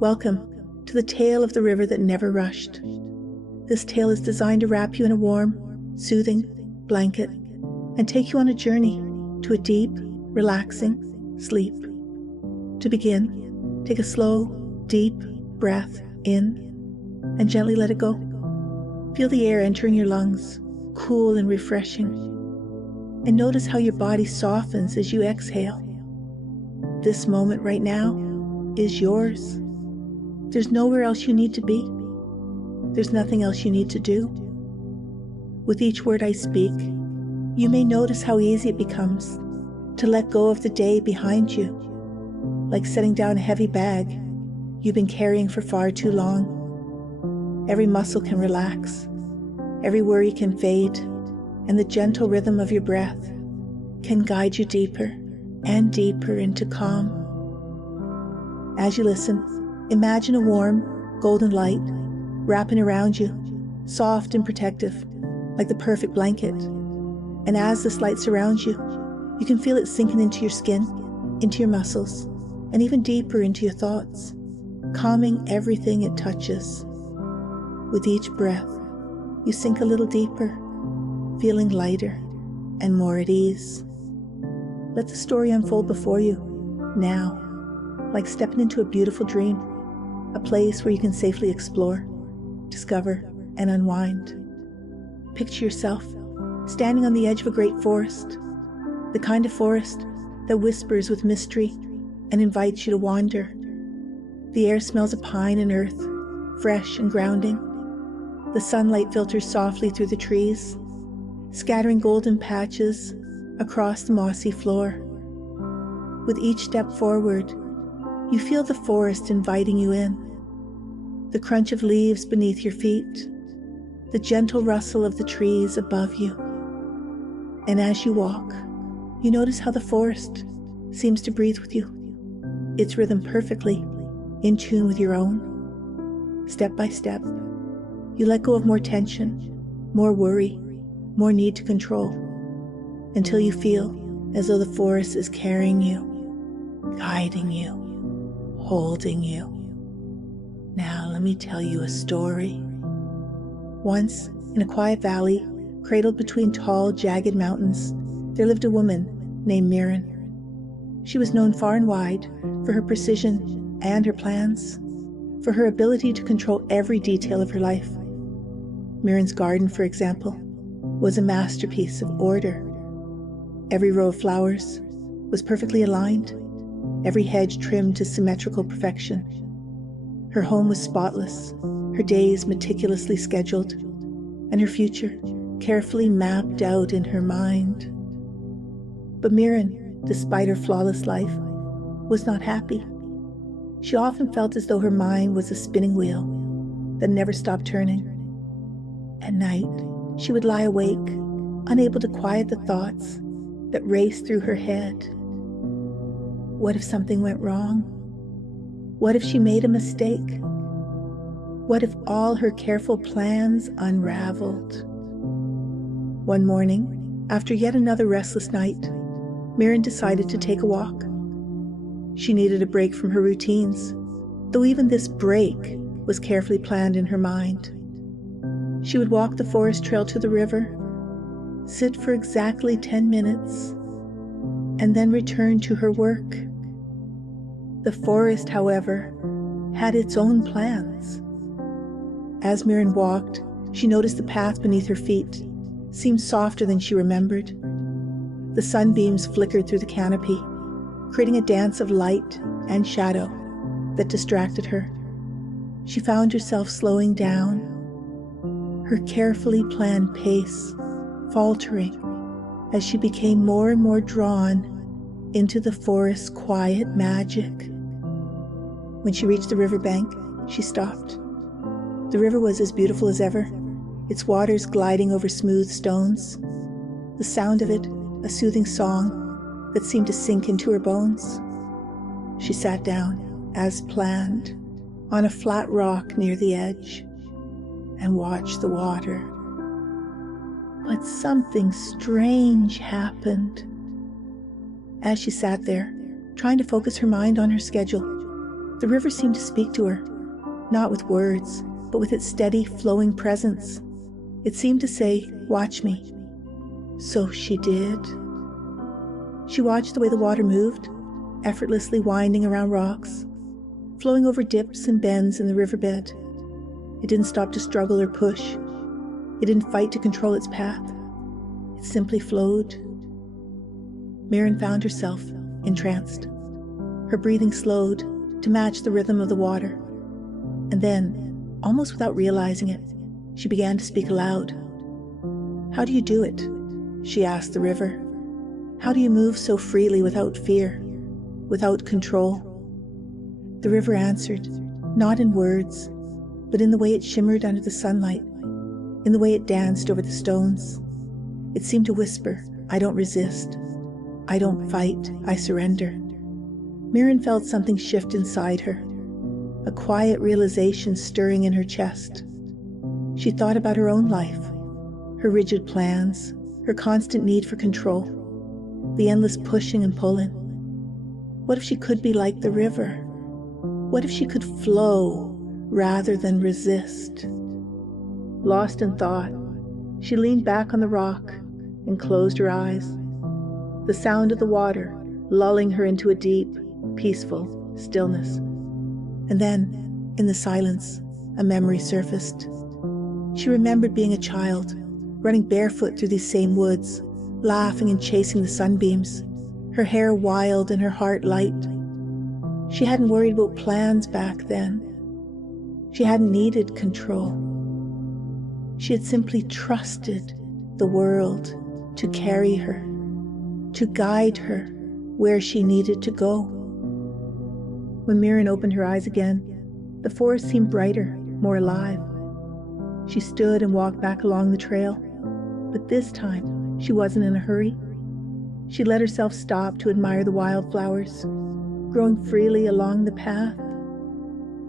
Welcome to the tale of the river that never rushed. This tale is designed to wrap you in a warm, soothing blanket and take you on a journey to a deep, relaxing sleep. To begin, take a slow, deep breath in and gently let it go. Feel the air entering your lungs, cool and refreshing, and notice how your body softens as you exhale. This moment right now is yours. There's nowhere else you need to be. There's nothing else you need to do. With each word I speak, you may notice how easy it becomes to let go of the day behind you, like setting down a heavy bag you've been carrying for far too long. Every muscle can relax, every worry can fade, and the gentle rhythm of your breath can guide you deeper and deeper into calm. As you listen, imagine a warm, golden light wrapping around you, soft and protective, like the perfect blanket. And as this light surrounds you, you can feel it sinking into your skin, into your muscles, and even deeper into your thoughts, calming everything it touches. With each breath, you sink a little deeper, feeling lighter and more at ease. Let the story unfold before you, now, like stepping into a beautiful dream, a place where you can safely explore, discover, and unwind. Picture yourself standing on the edge of a great forest, the kind of forest that whispers with mystery and invites you to wander. The air smells of pine and earth, fresh and grounding. The sunlight filters softly through the trees, scattering golden patches across the mossy floor. With each step forward, you feel the forest inviting you in. The crunch of leaves beneath your feet, the gentle rustle of the trees above you. And as you walk, you notice how the forest seems to breathe with you, its rhythm perfectly in tune with your own. Step by step, you let go of more tension, more worry, more need to control, until you feel as though the forest is carrying you, guiding you, holding you. Now let me tell you a story. Once, in a quiet valley, cradled between tall, jagged mountains, there lived a woman named Mirren. She was known far and wide for her precision and her plans, for her ability to control every detail of her life. Mirren's garden, for example, was a masterpiece of order. Every row of flowers was perfectly aligned, every hedge trimmed to symmetrical perfection. Her home was spotless, her days meticulously scheduled, and her future carefully mapped out in her mind. But Mirren, despite her flawless life, was not happy. She often felt as though her mind was a spinning wheel that never stopped turning. At night, she would lie awake, unable to quiet the thoughts that raced through her head. What if something went wrong? What if she made a mistake? What if all her careful plans unraveled? One morning, after yet another restless night, Mirren decided to take a walk. She needed a break from her routines, though even this break was carefully planned in her mind. She would walk the forest trail to the river, sit for exactly 10 minutes, and then return to her work. The forest, however, had its own plans. As Mirren walked, she noticed the path beneath her feet seemed softer than she remembered. The sunbeams flickered through the canopy, creating a dance of light and shadow that distracted her. She found herself slowing down, her carefully planned pace faltering as she became more and more drawn into the forest's quiet magic. When she reached the riverbank, she stopped. The river was as beautiful as ever, its waters gliding over smooth stones. The sound of it, a soothing song that seemed to sink into her bones. She sat down, as planned, on a flat rock near the edge and watched the water. But something strange happened. As she sat there, trying to focus her mind on her schedule, The river seemed to speak to her, not with words, but with its steady, flowing presence. It seemed to say, "Watch me." So she did. She watched the way the water moved, effortlessly winding around rocks, flowing over dips and bends in the riverbed. It didn't stop to struggle or push. It didn't fight to control its path. It simply flowed. Mirren found herself entranced. Her breathing slowed to match the rhythm of the water. And then, almost without realizing it, she began to speak aloud. "How do you do it?" she asked the river. "How do you move so freely without fear, without control?" The river answered, not in words, but in the way it shimmered under the sunlight, in the way it danced over the stones. It seemed to whisper, "I don't resist. I don't fight. I surrender." Mirren felt something shift inside her, a quiet realization stirring in her chest. She thought about her own life, her rigid plans, her constant need for control, the endless pushing and pulling. What if she could be like the river? What if she could flow rather than resist? Lost in thought, she leaned back on the rock and closed her eyes. The sound of the water lulling her into a deep, peaceful stillness. And then, in the silence, a memory surfaced. She remembered being a child, running barefoot through these same woods, laughing and chasing the sunbeams, her hair wild and her heart light. She hadn't worried about plans back then. She hadn't needed control. She had simply trusted the world to carry her, to guide her where she needed to go. When Mirren opened her eyes again, the forest seemed brighter, more alive. She stood and walked back along the trail, but this time she wasn't in a hurry. She let herself stop to admire the wildflowers growing freely along the path.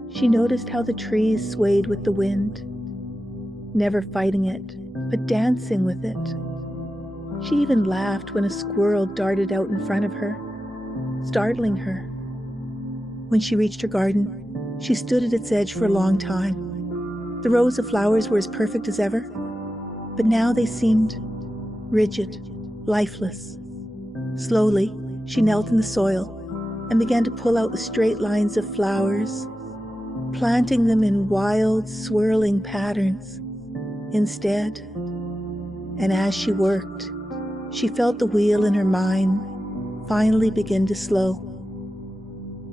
She noticed how the trees swayed with the wind, never fighting it, but dancing with it. She even laughed when a squirrel darted out in front of her, startling her. When she reached her garden, she stood at its edge for a long time. The rows of flowers were as perfect as ever, but now they seemed rigid, lifeless. Slowly, she knelt in the soil and began to pull out the straight lines of flowers, planting them in wild, swirling patterns instead. And as she worked, she felt the wheel in her mind finally begin to slow.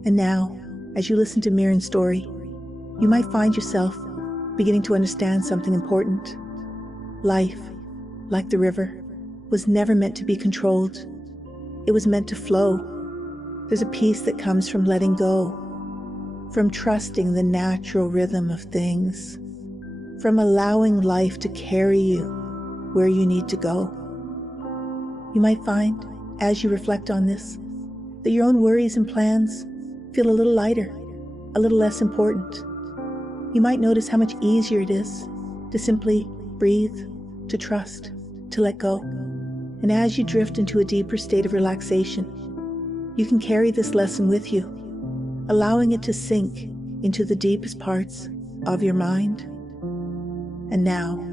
And now, as you listen to Mirren's story, you might find yourself beginning to understand something important. Life, like the river, was never meant to be controlled. It was meant to flow. There's a peace that comes from letting go, from trusting the natural rhythm of things, from allowing life to carry you where you need to go. You might find, as you reflect on this, that your own worries and plans feel a little lighter, a little less important. You might notice how much easier it is to simply breathe, to trust, to let go. And as you drift into a deeper state of relaxation, you can carry this lesson with you, allowing it to sink into the deepest parts of your mind. And now,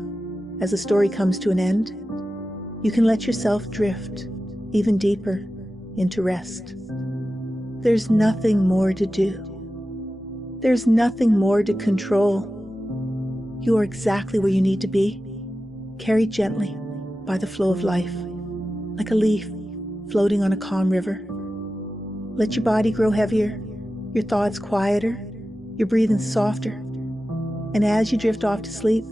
as the story comes to an end, you can let yourself drift even deeper into rest. There's nothing more to do. There's nothing more to control. You are exactly where you need to be, carried gently by the flow of life, like a leaf floating on a calm river. Let your body grow heavier, your thoughts quieter, your breathing softer. And as you drift off to sleep,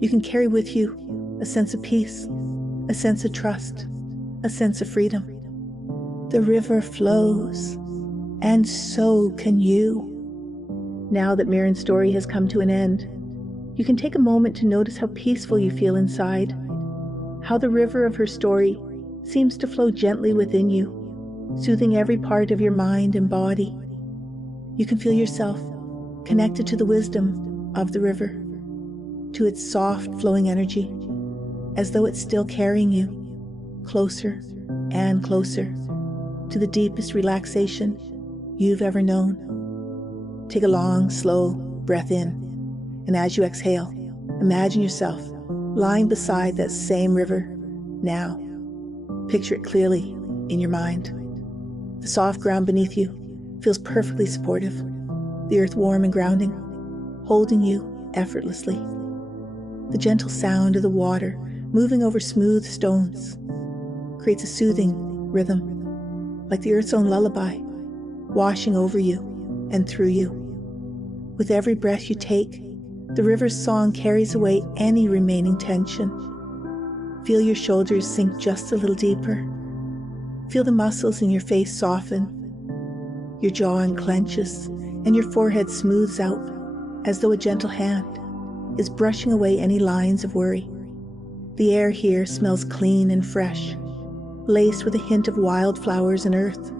you can carry with you a sense of peace, a sense of trust, a sense of freedom. The river flows, and so can you. Now that Mirren's story has come to an end, you can take a moment to notice how peaceful you feel inside, how the river of her story seems to flow gently within you, soothing every part of your mind and body. You can feel yourself connected to the wisdom of the river, to its soft flowing energy, as though it's still carrying you closer and closer to the deepest relaxation you've ever known. Take a long, slow breath in, and as you exhale, imagine yourself lying beside that same river now. Picture it clearly in your mind. The soft ground beneath you feels perfectly supportive, the earth warm and grounding, holding you effortlessly. The gentle sound of the water moving over smooth stones creates a soothing rhythm, like the earth's own lullaby, washing over you and through you. With every breath you take, the river's song carries away any remaining tension. Feel your shoulders sink just a little deeper. Feel the muscles in your face soften. Your jaw unclenches and your forehead smooths out as though a gentle hand is brushing away any lines of worry. The air here smells clean and fresh, laced with a hint of wildflowers and earth.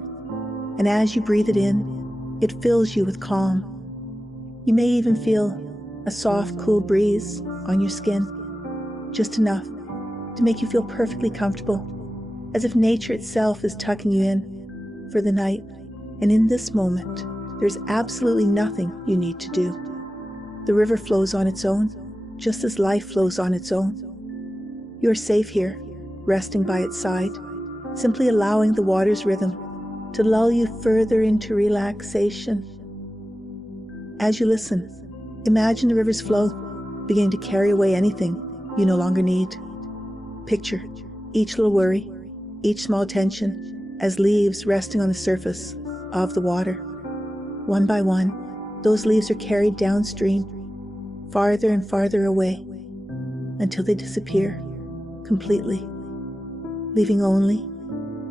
And as you breathe it in, it fills you with calm. You may even feel a soft, cool breeze on your skin, just enough to make you feel perfectly comfortable, as if nature itself is tucking you in for the night. And in this moment, there's absolutely nothing you need to do. The river flows on its own, just as life flows on its own. You're safe here, resting by its side, simply allowing the water's rhythm to lull you further into relaxation. As you listen, imagine the river's flow beginning to carry away anything you no longer need. Picture each little worry, each small tension as leaves resting on the surface of the water. One by one, those leaves are carried downstream, farther and farther away, until they disappear completely, leaving only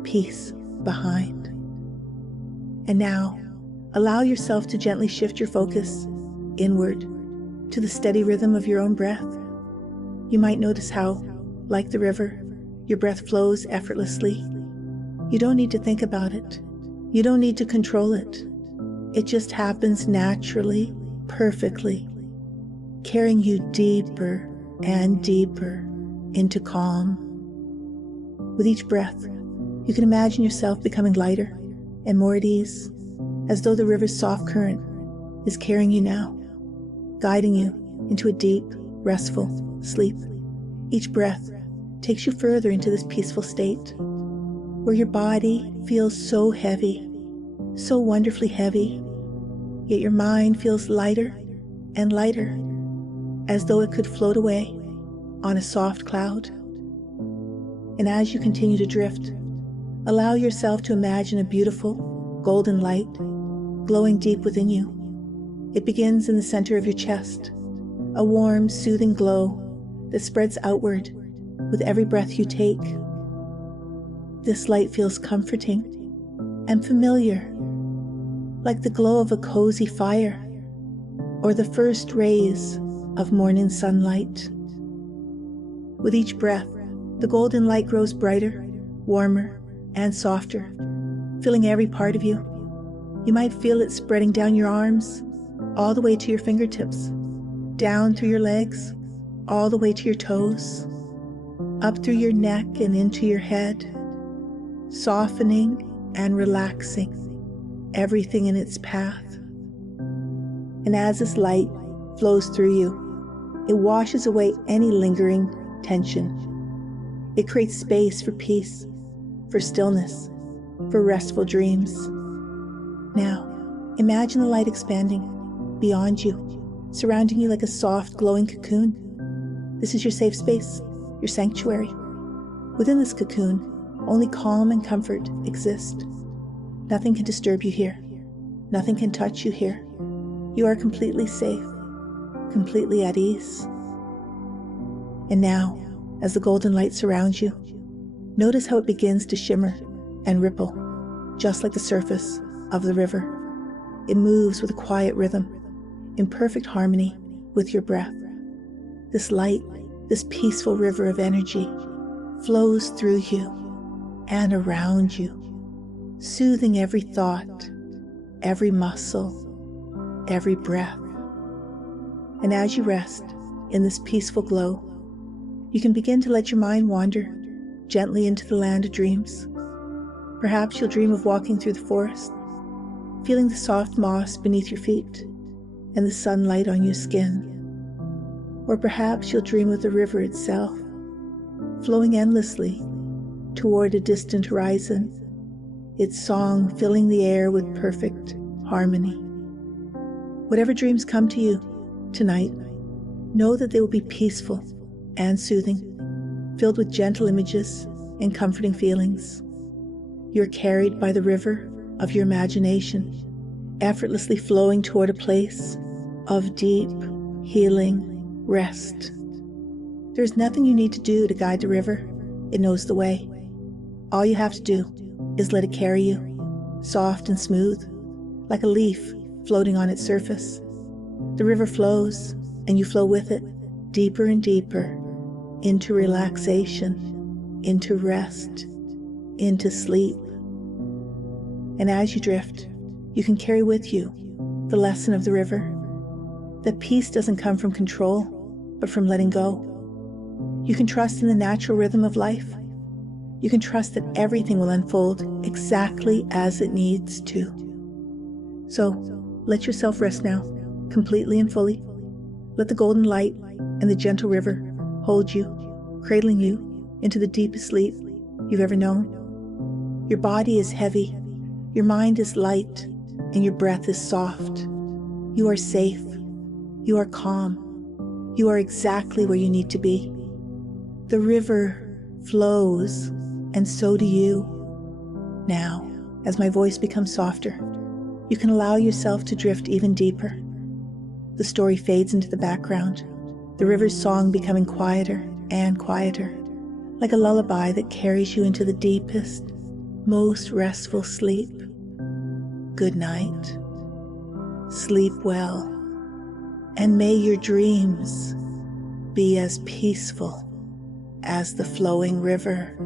peace behind. And now, allow yourself to gently shift your focus inward to the steady rhythm of your own breath. You might notice how, like the river, your breath flows effortlessly. You don't need to think about it. You don't need to control it. It just happens naturally, perfectly, carrying you deeper and deeper into calm. With each breath, you can imagine yourself becoming lighter and more at ease, as though the river's soft current is carrying you now, guiding you into a deep, restful sleep. Each breath takes you further into this peaceful state, where your body feels so heavy, so wonderfully heavy, yet your mind feels lighter and lighter, as though it could float away on a soft cloud. And as you continue to drift, allow yourself to imagine a beautiful golden light glowing deep within you. It begins in the center of your chest, a warm, soothing glow that spreads outward with every breath you take. This light feels comforting and familiar, like the glow of a cozy fire or the first rays of morning sunlight. With each breath, the golden light grows brighter, warmer, and softer, filling every part of you. You might feel it spreading down your arms, all the way to your fingertips, down through your legs, all the way to your toes, up through your neck and into your head, softening and relaxing everything in its path. And as this light flows through you, it washes away any lingering tension. It creates space for peace, for stillness, for restful dreams. Now, imagine the light expanding beyond you, surrounding you like a soft, glowing cocoon. This is your safe space, your sanctuary. Within this cocoon, only calm and comfort exist. Nothing can disturb you here. Nothing can touch you here. You are completely safe, completely at ease. And now, as the golden light surrounds you, notice how it begins to shimmer and ripple, just like the surface of the river. It moves with a quiet rhythm, in perfect harmony with your breath. This light, this peaceful river of energy, flows through you and around you, soothing every thought, every muscle, every breath. And as you rest in this peaceful glow, you can begin to let your mind wander gently into the land of dreams. Perhaps you'll dream of walking through the forest, feeling the soft moss beneath your feet, and the sunlight on your skin. Or perhaps you'll dream of the river itself, flowing endlessly toward a distant horizon, its song filling the air with perfect harmony. Whatever dreams come to you tonight, know that they will be peaceful and soothing, filled with gentle images and comforting feelings. You're carried by the river of your imagination, effortlessly flowing toward a place of deep, healing rest. There's nothing you need to do to guide the river. It knows the way. All you have to do is let it carry you, soft and smooth, like a leaf floating on its surface. The river flows, and you flow with it, deeper and deeper, into relaxation, into rest, into sleep. And as you drift, you can carry with you the lesson of the river, that peace doesn't come from control, but from letting go. You can trust in the natural rhythm of life. You can trust that everything will unfold exactly as it needs to. So let yourself rest now, completely and fully. Let the golden light and the gentle river hold you, cradling you into the deepest sleep you've ever known. Your body is heavy, your mind is light, and your breath is soft. You are safe. You are calm. You are exactly where you need to be. The river flows, and so do you. Now, as my voice becomes softer, you can allow yourself to drift even deeper. The story fades into the background, the river's song becoming quieter and quieter, like a lullaby that carries you into the deepest, most restful sleep. Good night. Sleep well, and may your dreams be as peaceful as the flowing river.